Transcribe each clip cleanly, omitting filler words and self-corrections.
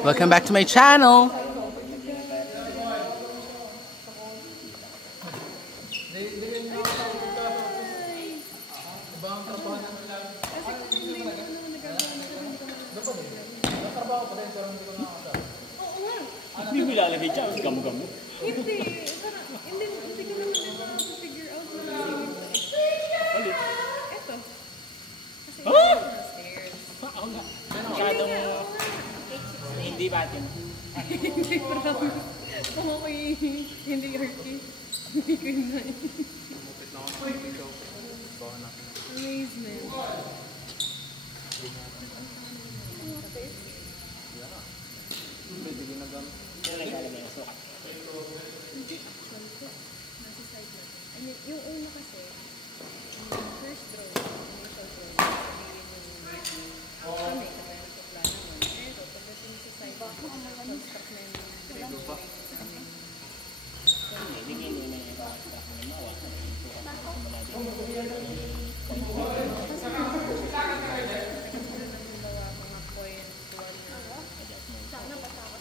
Welcome back to my channel. Hindi mo ilalagay dyan, gamo-gamo. Hindi ko naman figure out na Ulit. ito. Kasi Ah! sa stairs. Oo nga. Masyadong hindi batin. Hindi promise. Kung ako'y hindi arty, hindi ko yun na. Amazement. Nasa side na. I mean, yung una kasi, first drawing, initial drawing, sabihin yung kami, kaya nagpaplano nun. Pero, pagdating sa side na, construct na yung drawing. Bigyan mo na yung construct na mawa.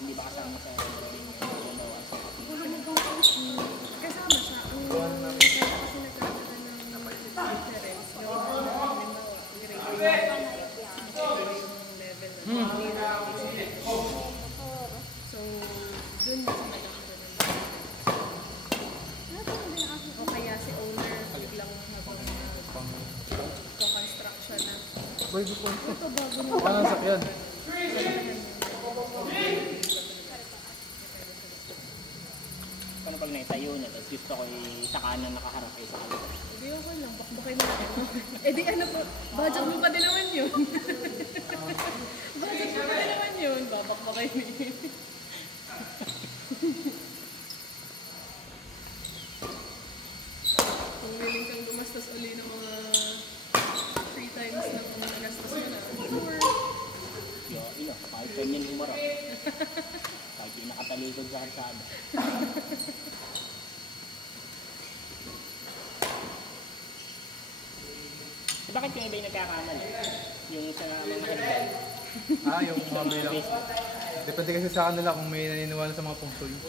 Hindi ba kasama sa Kasama siya. Ang kaya kasi nagkakaroon ng difference. Gawin na halimbawa, yung level na so, dun na sa nagkakaroon ng o kaya si owner biglang habang construction na ito bago na Anong sakyan? Paano pag naitayo niya, tapos gusto ko sa kanan nakaharap kayo sa kanan. Hindi ako lang, bakbakay mo natin. Eh di ano po, budget mo pa din naman yun. Budget mo pa din naman yun, babakbakay mo yun. Kung willing kang gumastos uli ng mga 3 times na kung nagastos mo na. Sure. Kahit ganyan humarap. Kahit yung nakatalikod sa harsada. Bakit yung iba yung nagkakamali? Yung sa mga halikan. Yung mga bilang. Depende kasi sa kanila kung may naniniwala sa mga pungsoy. 9.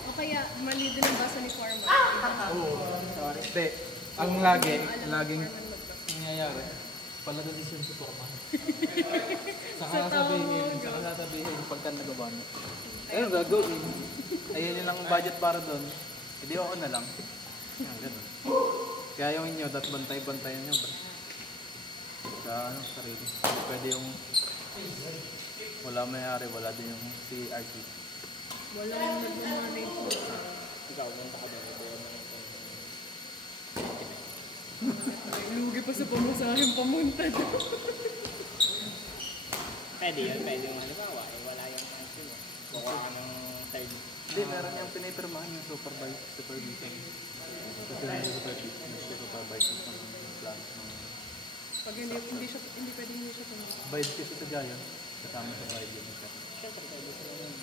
O kaya, mali din ang basa ni Farmer. Oo. Sorry. Hindi. Ang laging nangyayari. Paladalis yung suporma. Saka sasabihin pagka nagawa niya. Ayun, gagawin. Ayun yun lang ang budget para doon. Hindi ako na lang. Yan, ganun. Kaya yung inyo, dat bantay-bantayan nyo ba? Sa sarili. Pwede yung wala mayari, wala din yung si RT. Walang nag-umanay po. Ikaw, punta ka doon. Lugi pa sa pamasahin pamunta doon. Pwede yun, pwede yung halimbawa. Wala yung function. Kukuha ka ng third. Hindi, meron yung pinipirmahan yung supervision. Kasi yung supervision ng plan. Pag hindi pwede hindi siya pumunta. Bayad kasi sa Giant, kasama sa bayad yun. Siyempre, pwede sila rin.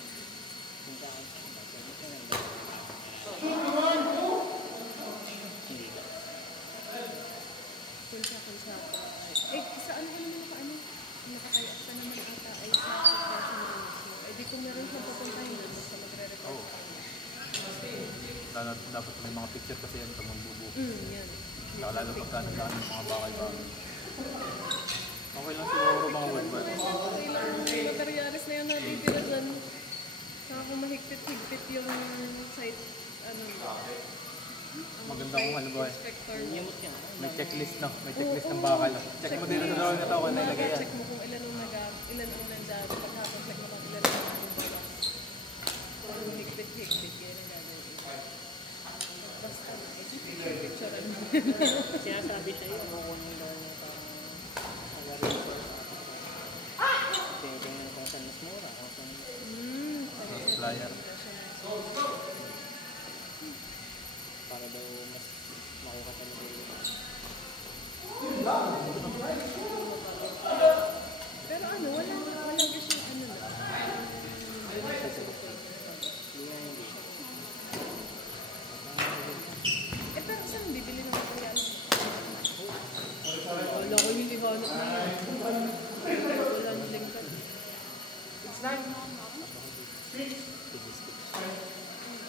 Kung saan, pwede sila rin. Hindi ka. Kunsa. Sa ano naman nakaano? Nakakaya pa naman ata ay sa professional mismo. Di kung meron siyang papuntahin doon, basta magre-report ka niya. Dapat may mga picture kasi yan ito magbubuo. Yan. Lalo pagka nagkaan ng mga bakal-bakal. Okay lang siguro mga woodman. Okay lang. Materialis na yung natitira dyan. Saka kung mahigpit-higpit yung site, Maganda kung halimbawa. inspector. May checklist no? May checklist ng bakal. Check mo dito sa drawing na ito kung nilagay yan. Check mo kung ilan ang nandyan. Pagkakon-check mo kung ilan ang nandyan. Kung higpit-higpit, yun ang gagawin. Basta picture-picturean mo. Sinasabi sa'yo, kukunin daw niya parang agarin ko. Tingnan kung saan mas mura. Flyer. Para daw mas makuha talaga yun. Pero wala kasi na. Pero saan bibili ng material? Wala ko yung liwanag na yun.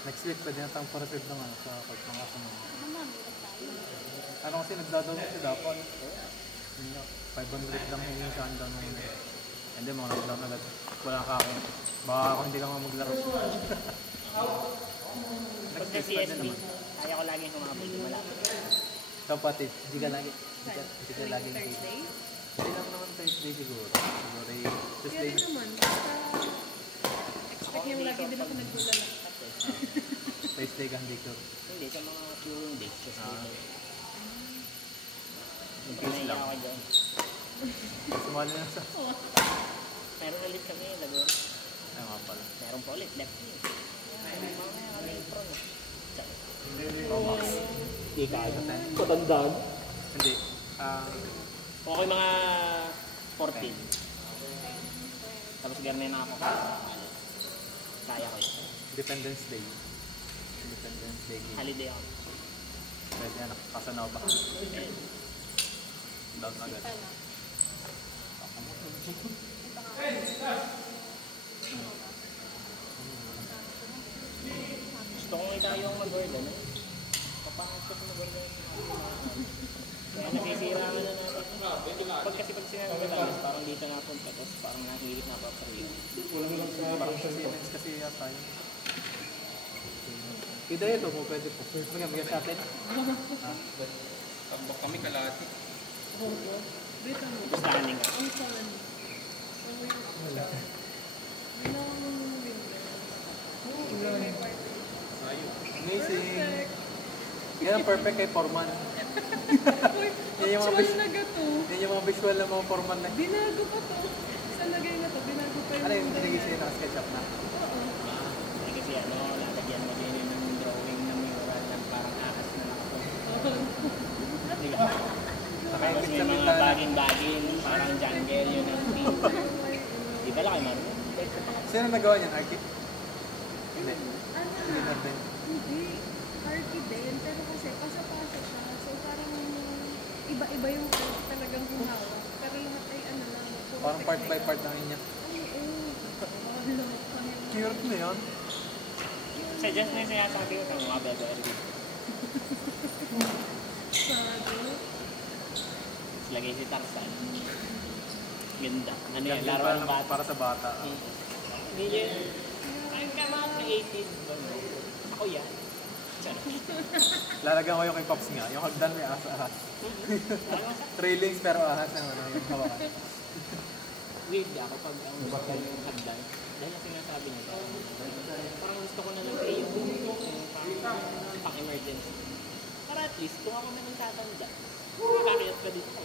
Next week, pwede na tayong pa-receive ng ano sa pagpangkasunod. Ano kasi nagdadawag kasi dapat. 500 lang yung saan down ngayon. Hindi, mga nag-down agad. Wala ka ako. Baka ako hindi ka nga maglaro. Pag sa CSB, kaya ko laging humabol, malapit. Kapatid, hindi ka lagi. Hindi ka lagi. Thursday? Hindi lang naman Thursday siguro. Siguro yung Tuesday. Pwede naman. Basta expect niyang lagi din ako nagbulalak. Thursday ka hindi ko. Hindi, sa mga few days. Kasi Yung pinay case lang. ako dyan. Sumali na sa... Meron ulit kami, lagon. Ay nga pala. Meron pa ulit, left me. Mamaya kami yung pro. Hindi ka ito tayo. Patandaan? Hindi. Okay, mga 14. Tapos ganun na ako. Kaya ko yun. Independence Day. Independence Day game. Holiday ako. Pwede na, kasanaw ba? Down agad. Gusto ko nga yung mag-order. Papangit ko mag-order. Kaya nasisira nga na natin. Pag sinabi ko tayo, parang dito napunta. Tapos parang nahihilit na pa sa rin. Parang sa Siemens kasi yata yun. Ida ito mo pwede po. Magandang sa atin. Tambak kami kalati. Dito mo. Gusto landing ka. Ang saan? Wala. May party. Amazing. Perfect. Yan ang perfect kay Foreman. Uy, Yan yung mga actual na gato. Yan yung mga visual ng mga Foreman na. Binago pa to. Sa lagay na to, binago pa yung... Ano yung pinigil sa'yo na SketchUp na? Oo. Kasi ano, lalagyan mo din yun ng drawing na mural ng parang ahas na nakapunta. Di ba? Saka yung Tapos may sa mga bintana. bagin-bagin, parang jungle yun ang theme. Di ba lang kayo marunong? Sino nagawa niyan? Archie? Hindi. Ano Hindi na? na din. Hindi. Arky din. Pero kasi pasa-pasa siya. So parang iba-iba yung talagang humawa. Pero lahat ay ano lang. puro Parang part by technical. part na niya. Oo. Wala pa yun. Cute na yun. Suggest na yung sinasabi ko sa mga bebe. Sado. Lagay si Tarzan. Ganda. Ano yan? Yan, Laro ng bata. para sa bata. Hindi yun. Ang kama creative. Ako yan. Charot. Lalagyan ko yung kay Pops nga. Yung hagdan may ahas-ahas. Trailings pero ahas ang ano yung hawakan. Weird ako pag ang gusto ko yung hagdan. Dahil ang sinasabi niya, parang gusto ko na lang yung pang-emergency. Para at least, kung ako naman tatanda, makakayat ka dito.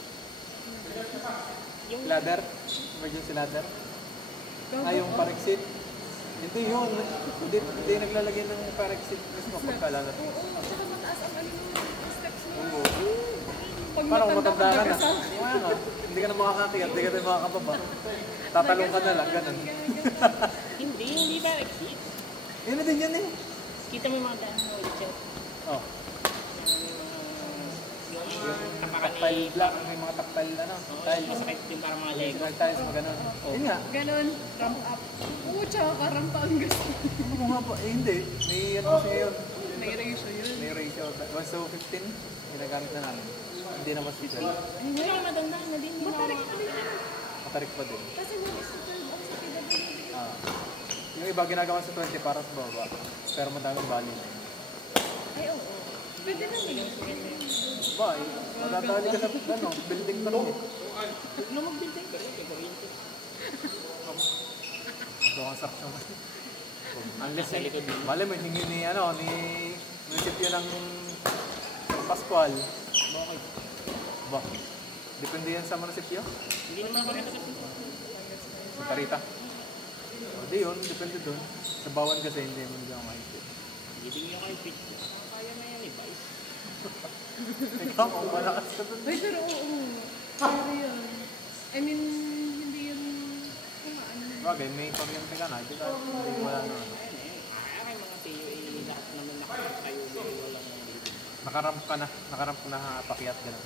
Yung Ladder? Emergency ladder? Ah, yung parexit? Hindi yun. Hindi naglalagay ng parexit. Gusto ko pagkalala. Oo. Tsaka mataas ang ano yung steps mo. Oo. Pag Parang matanda matanda ka na. sa... Wala nga. Hindi ka na makakakiyat. Hindi ka na makakababa. Tatalong ka na lang. Ganun. hindi ba exit? Yun na din yan eh. Kita mo yung mga daan na ulit siya. Oh. Yung Tactile block. May mga tactile ano. Tile. masakit yung parang mga Lego. Tactile tiles mo ganun. Yun nga. Ganon. Ramp up. Oo, tsaka karamp ang gusto. Ano mo nga ba? Eh hindi. May ano kasi yun. May ratio yun. May ratio. 1:15. Ginagamit na namin. Hindi na mas digital. Hindi naman matandaan na din. Matarik pa din yun. Matarik pa din. Kasi wala sa 12 up sa PWD. Ah. Yung iba ginagawa sa 20 para sa baba. Pero madaming value na yun. Ay, oo. Pwede na din. Ba, eh. Matatali ka sa ano, building pa rin eh. Huwag na mag-building ka. Construction. Unless sa likod din. Mali mo, hingi ni ano, ni munisipyo ng Pascual. Bakit? Ba, depende yan sa munisipyo. Hindi naman ako nakasapin. Sa Tarita. O di yun, depende dun. Sa Bawan kasi hindi mo nila makikita. Bibigyan ko yung pitch. Kaya na yan eh, Vice. Ikaw, kung malakas ka dun. Ay, pero oo. Pero yun. I mean, hindi yun... Kung ano na. Bagay, may kuryente ka na, di ba? Hindi wala na. ano. Ayun eh. Kaya mga tiyo eh, lahat naman nakatayo din. Walang building. Nakaramp ka na, nakaramp na pakiat ka na.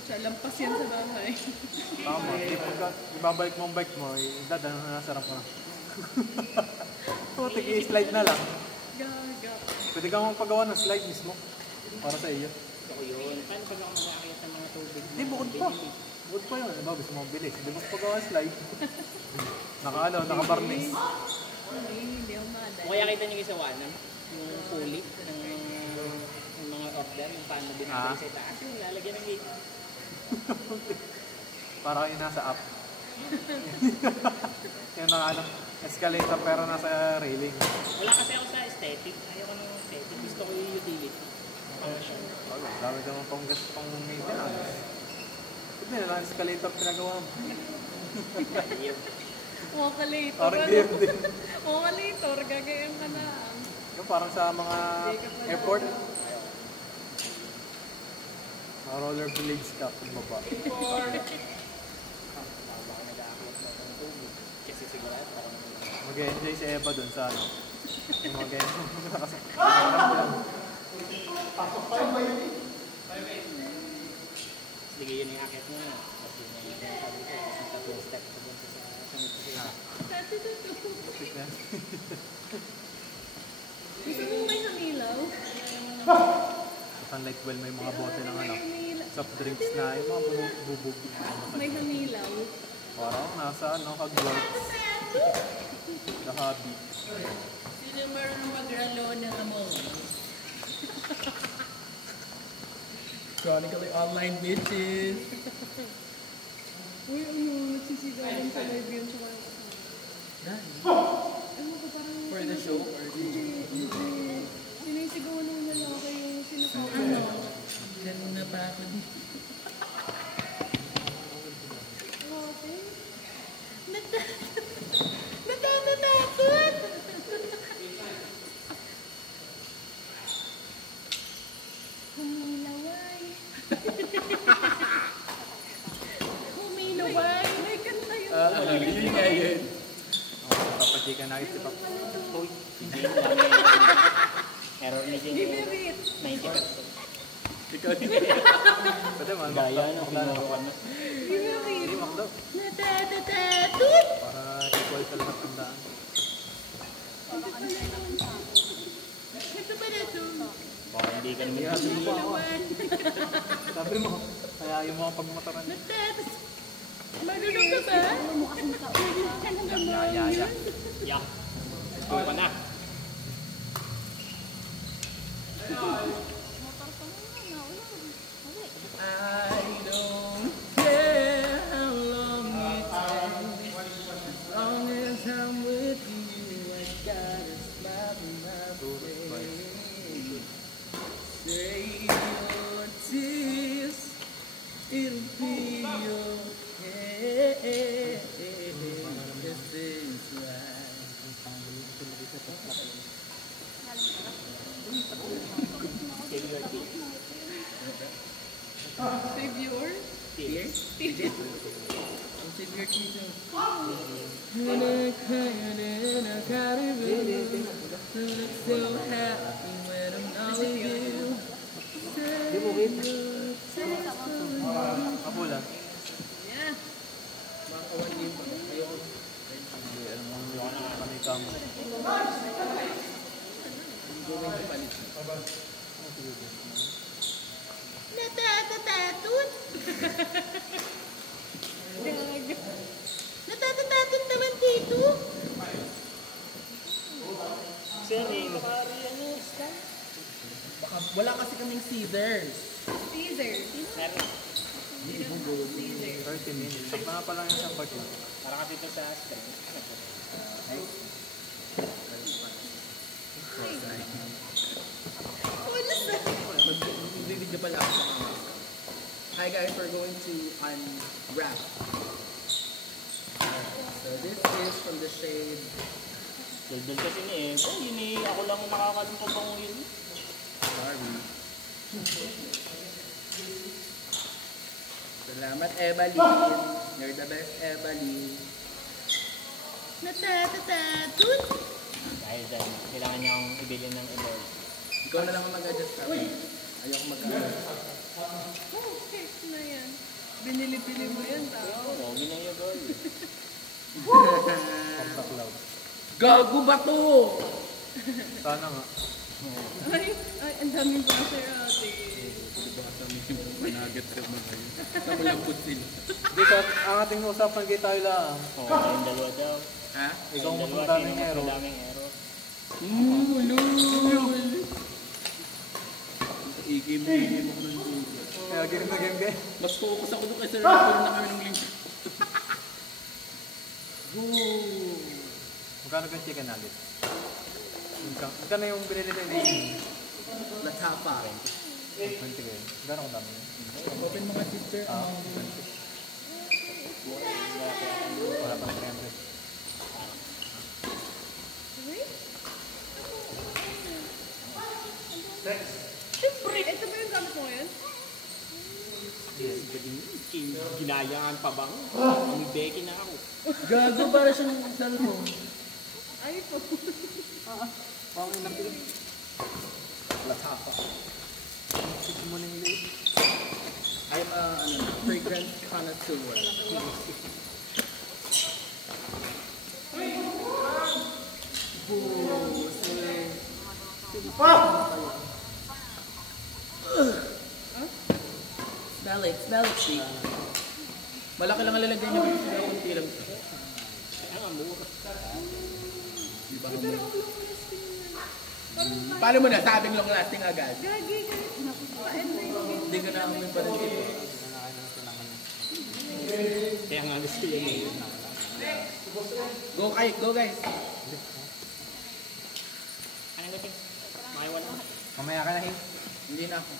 Siya, lampas yan sa bahay. Tama, di pagka ibabalik mo ang bike mo, dadaan na nasa ramp mo na. Putik, i-slide na lang. Gaga. Pwede kang magpagawa ng slide mismo. Para sa iyo. Gusto ko yun. Paano pag ako mag-aakit ng mga tubig? Hindi, bukod pa. Bukod pa yun. Diba, gusto mo bilis. Hindi mo pagawa ng slide. Naka-barnis. Hindi ako madali. O kaya kita niyo sa wanan, yung pulley ng mga order, yung paano binabalik sa itaas, yung lalagyan ng gate. Para kayo nasa up. Yung escalator pero nasa railing. Wala kasi ako sa aesthetic. Ayoko ng aesthetic. Gusto ko yung utility. Function. Wala, dami naman pang gusto pang maintenance. Hindi na lang escalator pinagawa mo. Ayun. Wakalator. Parang game din. Wakalator, gagayan ka na. Yung parang sa mga airport. Mga rollerblades ka kung baba. Baka nag-aakit na ng tubig. Kasi sigurado parang Mag-enjoy si Eva dun sa ano. Yung mag-enjoy. sige yun yung akit mo. Kasi yun yung sabi ko. Kasi tatlong step ko dun sa sunod ko siya. Gusto mo may hamilaw? Sunlight well may mga bote ng ano. Soft drinks na yung mga bubog. May hamilaw. Parang nasa ano, kag-gloves. The hobby. Sino marunong mag-ralo ng among? Chronically online bitches. Uy, ano, nagsisigawan sa live yun. Ano ba parang... For the show? Or Hindi. Sinisigawan ng lalaki yung sinakawan. ano? Ganun na pa ako dito. Okay. Natatatakot! Humilaway. Humilaway. May kanta yun. Yun nga yun. Papachika na si Papa. Hoy, si Jane lang. Error ni Jane. Give me it. 90%. Ikaw din. Pwede man. Gaya na kinuha na. Give me it. Hindi, Makdo. Natatatakot! Para equal sa lahat ng daan. Ito pa na ito. Baka hindi ka naman Humilawan. Sabi mo, kaya yung mga pagmotoran. Marunong ka ba? Ka na naman yun. Yeah. Ito ka na. I don't care how long it takes. As long as I'm with you, I got a smile on my face. Save your tears, it'll be okay. This is right. Save your tears. Save your Tears? tears. Save your tears. When I cry and I gotta look so happy when I'm not with you. Kapula. Yeah. Hindi, alam mo, panika mo. Natatatakot! Natatatakot naman dito! Sini, baka wala kasi kaming scissors. Caesar. Meron. Caesar. 30 minutes. Sakta na pala yung isang part yun. Para kasi ito sa screen. Wala sa... Mag-video pala ako sa camera. Hi guys, we're going to unwrap. So this is from the shade. Doon kasi ni Eva, yun eh, ako lang makakalimpa pang yun. Sorry. Salamat Evaline. You're the best Evaline. Natatatakot! Dahil dyan, kailangan niya akong ibili ng Emerald. Ikaw na lang ang mag-adjust sa akin. Ayoko mag-adjust. Oh, heck na yan. Binili-bili mo yan, tao. Oo, ginaya girl. Sa cloud. Gago ba to? Sana nga. Ay, ang daming buzzer ate. Diba sa mga managit sa mga kayo? Sa malambot sila. Hindi, so, ang ating usapan kay tayo lang. Oo, kayong dalawa daw. Ha? Ikaw Kayong mo dalawa, daming sino mas ero. madaming ero. Lul! Igim ako ng Lul. Kaya game na game. Mas focus ako doon kasi record na kami ng link. Magkano kang chicken nugget? Magkano yung binili ng game? Latapa. 20 kayo. Magkano kung dami? Open mga sister. 20. Wala pang 300. Siyempre, ito ba yung gamit mo ngayon? Ginayaan pa bang? Umibeki na ako. Gago para siyang cellphone. iPhone. Pang inang pili. Latapa. Sige mo na yung late. I'm a fragrance connoisseur. Smell it, see. Malaki lang ang lalagay niya, pero kunti lang. Ang amor. Diba mo? Paano mo nasabing long lasting agad? Gagi, Hindi ka na amoy pa rin dito. Kaya nga gusto yun eh. Go guys. Anong gusto? Maiwan ako. Mamaya ka na, Hin. Hindi na ako.